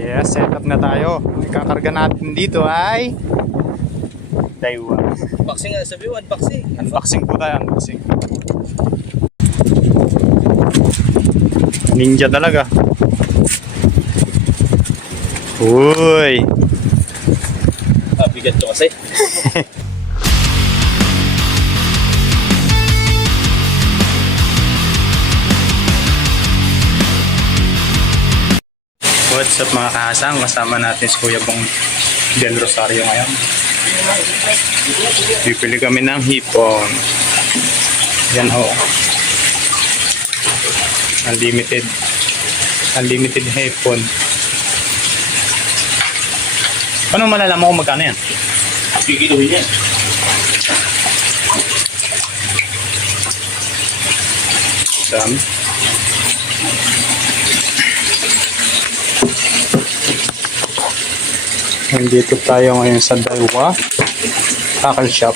Yes, set up na tayo. Ikakarga natin dito ay Daiwa. Unboxing nga, sabi mo, unboxing. Unboxing po tayo, unboxing. Ninja talaga. Uy! Bigat to kasi. What's up mga kahasang? Kasama natin si Kuya Bong Del Rosario ngayon. Bibili kami ng hipon. Yan ho. Unlimited. Unlimited hipon. Paano malalaman kung magkano yan? Pigiluhin yan. Dami. Nandito tayo ngayon sa Daiwa Tackle Shop.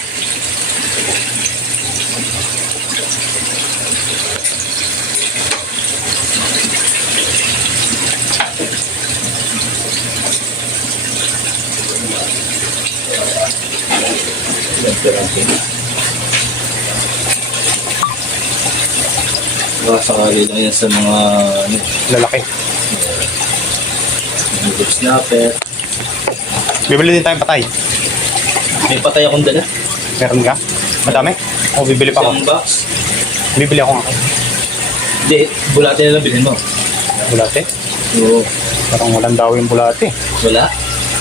Baka sakali lang yan sa mga Lalaki. YouTube snapper. Bibili din tayong patay. May patay akong dala. Meron ka? Madami? O bibili pa ako. Isang box. Bibili ako nga. Hindi, bulate na lang bilhin mo. Bulate? Oo. Parang walang daw yung bulate. Wala?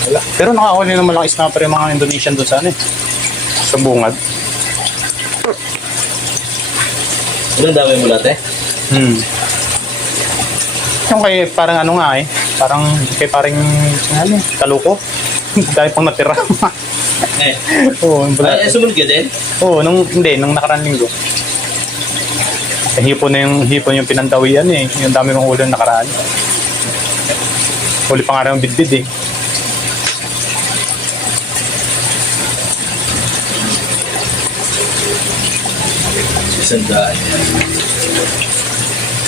Wala. Pero nakakuli ng malaki snapper yung mga Indonesian doon sa ano eh. Sa bungad. Ilan dami yung bulate? Yung kay parang ano nga eh. Parang kay parang ano, kaluko. Dahil pang natira. Eh. Oo, yung bulate. Ay, sumunod ka din? Oo, nung nakaraan linggo. Hipon yung pinandawian eh. Yung dami kong ulo nakaraan. Huli pa nga rin yung bidbid eh. Isang daan.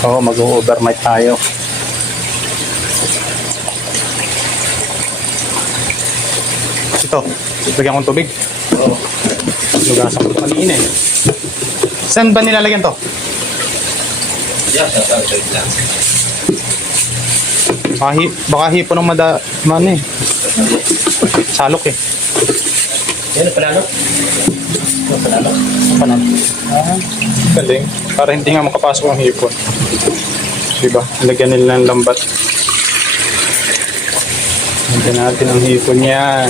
Oo, mag-overnight tayo. Ito, lagyan kong tubig. Oo. Lugasan ko kanina eh. Saan ba nilalagyan to? Yan, sasabi lang. Baka hipo ng man eh. Salok eh. Yan, panalo? Panalo? Paano? Galing. Para hindi nga makapasok ang hipon. Diba? Lagyan nila ng lambat. Lagyan natin ang hipon yan.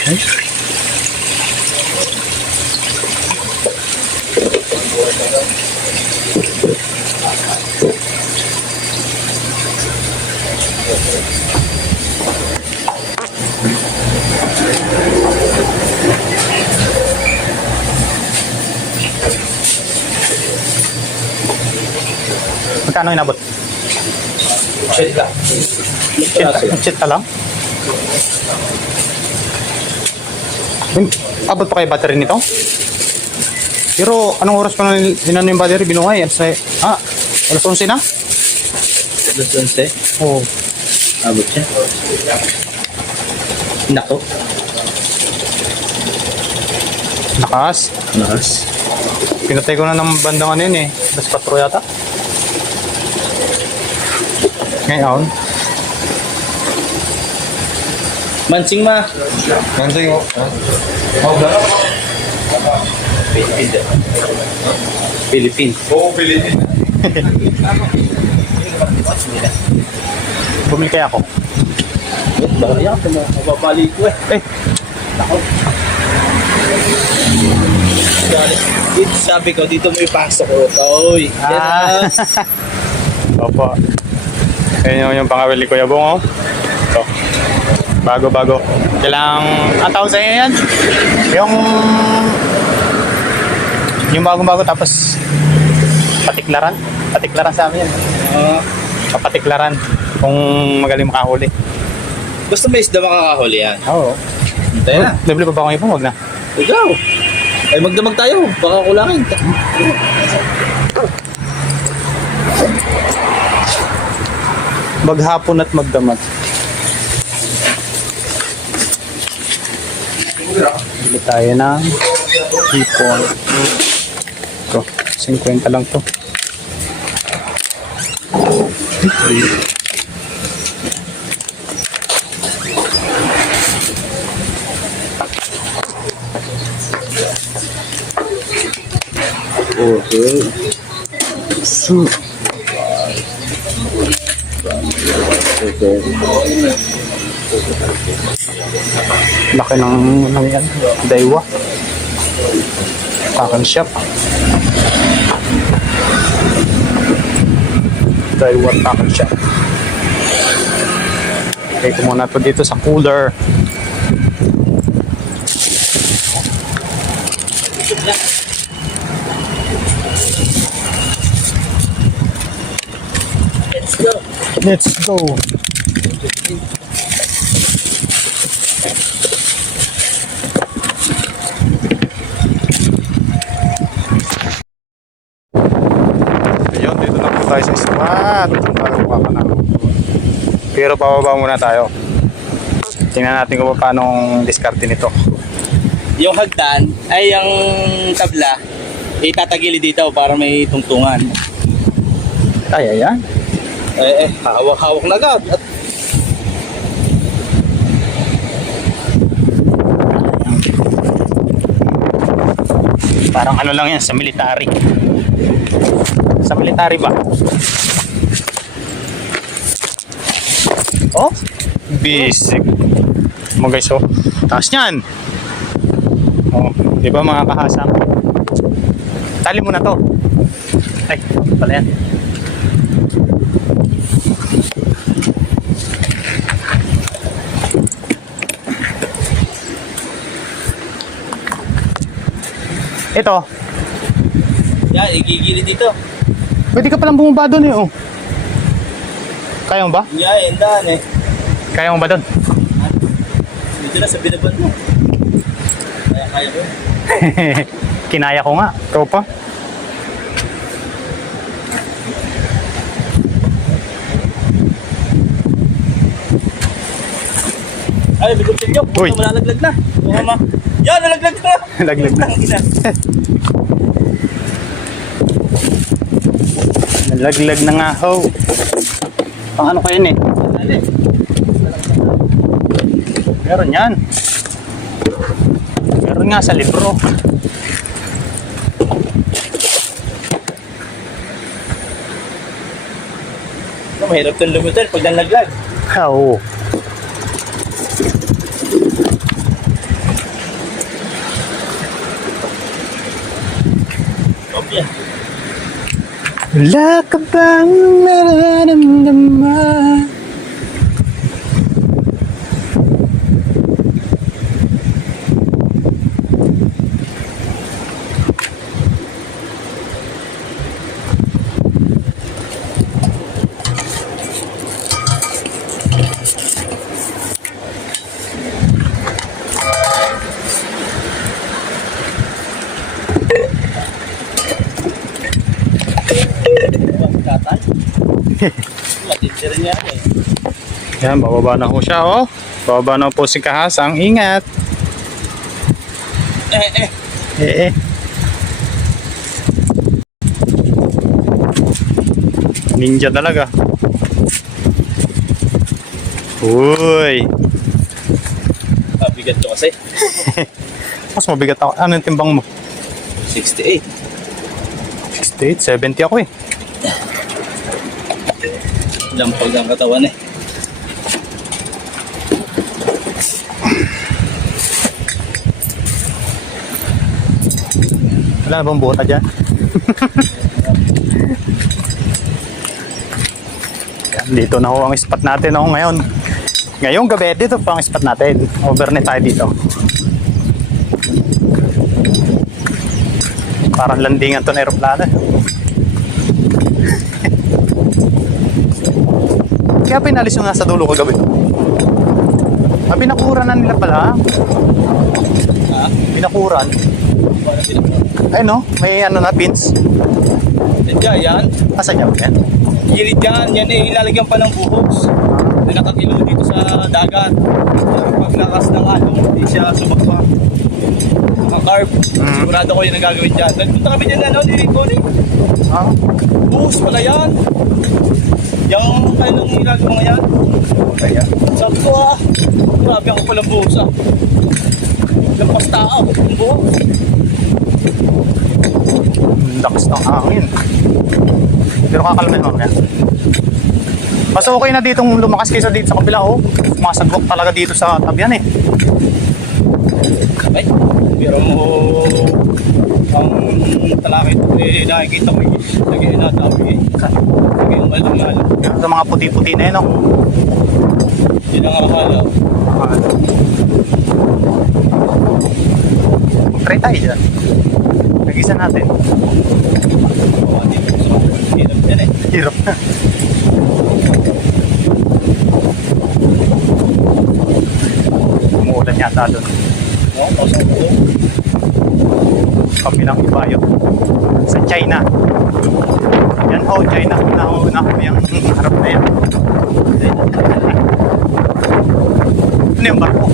Okay. Magkano inabot? Check lang. Check lang? Abot pa kayo battery nito? Pero anong oras pa na inano yung battery? Binungay. Alas 11 na? Alas 11? Oo. Abot siya. Nako. Nakas. Nakas. Pinatay ko na ng bandang ano yun eh. Alas 4 yata. Ngayon. Mansing ma. Mansing mo. Philippine. Oo, Philippine. Bumili kaya ako. Baka yan, mababali ko eh. Nako. Dito sabi ko, dito mo ipasok ko. Oy. Opo. Ayan yung pangawil ni Kuya Bong, oh. Ito. Bago. Kailangang, ang tawag sa'yo yan? Yung bagong-bago tapos patiklaran. Patiklaran sa amin yan. Patiklaran kung magaling makahuli. Basta may isda makakahuli yan. Oo. Hintay na. Nabili pa ba kayo po? Wag na. Ikaw. Ay magdamag tayo. Baka kulangin. Maghapon at magdamag. Bili tayo ng hipon. Ito, 50 lang to. Okay. Soup. Okay. Laki ng yan. Daiwa. Pakan shop. Daiwa pakan shop. Okay, ko muna to dito sa cooler. Let's go. Let's go. Ayun, dito na po tayo sa spot. Nakakuha ka na. Pero pababa muna tayo. Tingnan natin kung paano diskarte nito. Yung hagdan ay yung tabla itatagili dito para may tungtungan. Ay, ayan. Hawak-hawak na agad. At Parang ano lang yan sa military. Sa military ba? Oh, basic. Mo guys, oh. Taas niyan. Oh, di ba mga kahasang? Tali mo na to. Ay, pala yan. Ito, yan, igigili dito. pwede ka palang bumaba doon eh, oh. Kaya mo ba? Yan, daan eh. Kaya mo ba doon? Dito na sa binabad mo. Kaya ko. Kinaya ko nga, tropa. Ay, may kutsilyo. Uy. Malalaglag na. Oo, mama. Yan, nalaglag na. Laglag na. Nalaglag na nga, ho. Pang ano kayo eh? Meron yan. Meron nga sa libro. Mahirap itong lumutan pag nalaglag. Oo. Kopya. Wala ka bang nararamdaman? Katay. Matitira niya eh. Yan, bababa na ho siya, oh. Bababa na po si Kahasang. Ingat. Eh. Ninja talaga. Uy. Bigat to kasi. Mas mabigat ako. Ano yung timbang mo? 68. 68, 70 ako eh. Lampag ang katawan eh. Wala na bang bota dyan? Dito na ho ang spot natin oh, ngayon. Ngayong gabi, dito pa ang spot natin. Overnight tayo dito. Parang landingan to ng aeroplano. Kaya pinalis yung nasa dulo kagabi. Binakuran na nila pala. Ha? Binakuran. Paano pinapagawa? Ay no, may ano na pins. Hindi yan. Asan yan? gilid yan. Yan eh, ilalagyan pa ng buhos na nakakilo dito sa dagat. Para paglakas ng alon, hindi siya sumagpa. Naka-carb. Sigurado ko yun ang gagawin dyan. Nagpunta kami dyan ano, ni Connie. Ah, Buhos pala yan. Yung kailang nilagawa nga yan. kaya. Sabi ko grabe ako palang buhos Lampas tao, ang buhos. Lakas ng hangin. Pero kakalmahin mamaya. Mas okay na ditong lumakas kaysa dito sa kabila, oh. Sumasagwak talaga dito sa tabihan, eh. Ay, pero mo ang talakit nakikita mo lagi na dami lagi yung alam Yung sa mga puti-puti na yun, oh. yun ang akala Try tayo dyan. Nag-isa natin. hirap dyan eh. Hirap na. Umuulan yata doon. Oo, pasok ko. Kabilang ibayo. Sa China. Yan ho, China. Una ko yung harap na yan. Ano yung barko?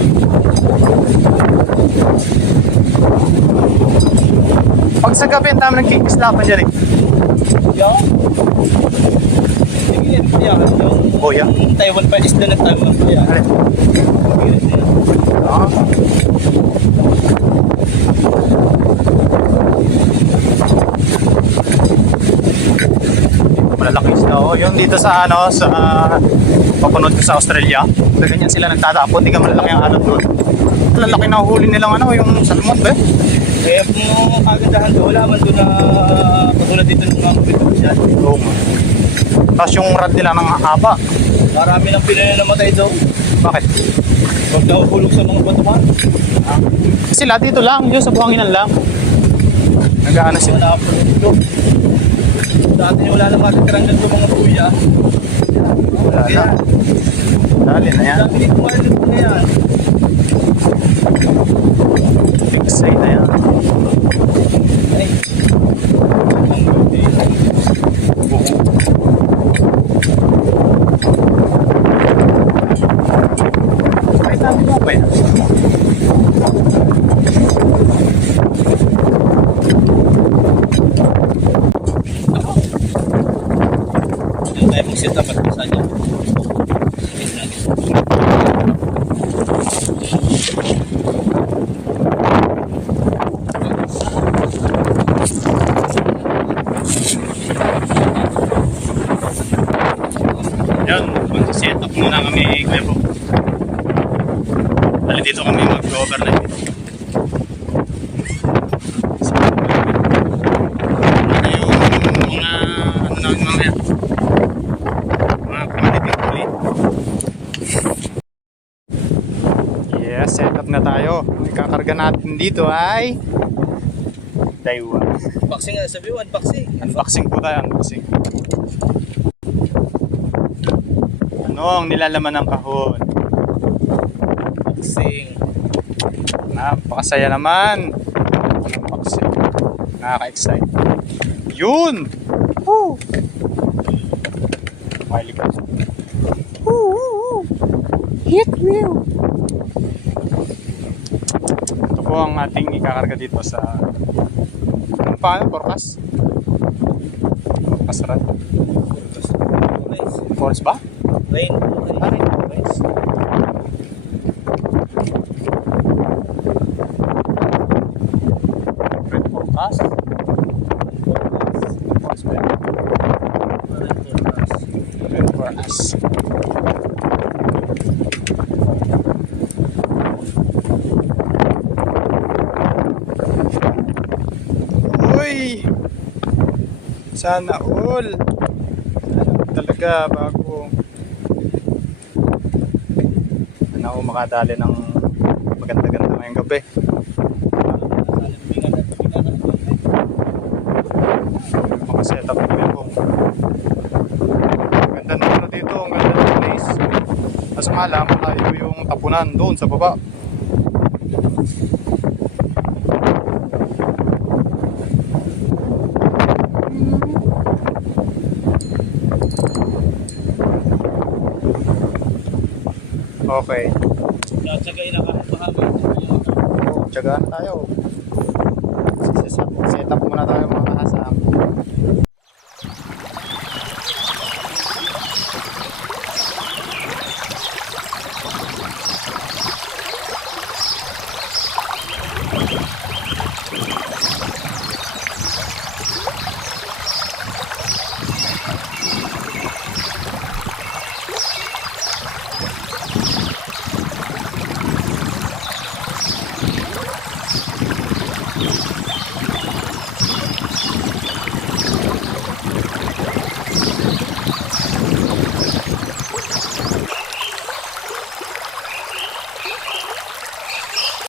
Pag sa gabi, ang dami nagkikislapan dyan eh. Yan. Sige yan. Boya? Yung Taiwan pa, isla ng Taiwan pa yan. Alin? Ah. Malalaki isla. Oh, yun dito sa ano, sa papunod ko sa Australia. Na ganyan sila nagtatapon. Hindi ka malalaki ang anod doon. Malalaki na huli nilang ano, yung salmon ba? Eh, kung kagandahan doon, wala man doon na katulad dito ng mga kapitong dyan. Oo nga. Tapos yung rad nila ng haba. Marami ng Pinoy na namatay doon. Bakit? Huwag nahuhulog sa mga batuhan. Sila dito lang, yun sa buhanginan lang. Nag-aano sila. Wala po doon. Dati wala na matitirang doon mga kuya. Wala na. Dali na yan. Dati hindi kumain doon na yan. Big side na yan. Ay. Ang buti. Ay, dami mo ba yan? Doon tayo mag-set up at saan yan. Yan, mag-set up muna kami, Kuya Bro. Dali dito kami mag-overnight. Ano yung mga ano namin mamaya? Mga quality ulit. Yes, set up na tayo. Ang ikakarga natin dito ay Daiwa. Unboxing nga, sabi mo, unboxing. Unboxing po tayo, unboxing. Ano ang nilalaman ng kahon? Unboxing. Napakasaya naman. Unboxing. Nakaka-excite. Yun! Woo! Miley ko. Woo! Woo! Hit wheel! Ito po ang ating ikakarga dito sa ano pa? Forecast? Forecast run? Forest ba? Rain. Nice. Red forecast? Forest ba? Red forecast. Uy! Sana all! Talaga bago ako makadali ng maganda-ganda ngayong gabi. Mga setup ko yun po. Ganda na ano dito, ang ganda ng place. Mas malam tayo yung tapunan doon sa baba. Okay. Tsagain na kahit mahaba. Tsagaan na tayo. Set up muna tayo mga kahasam.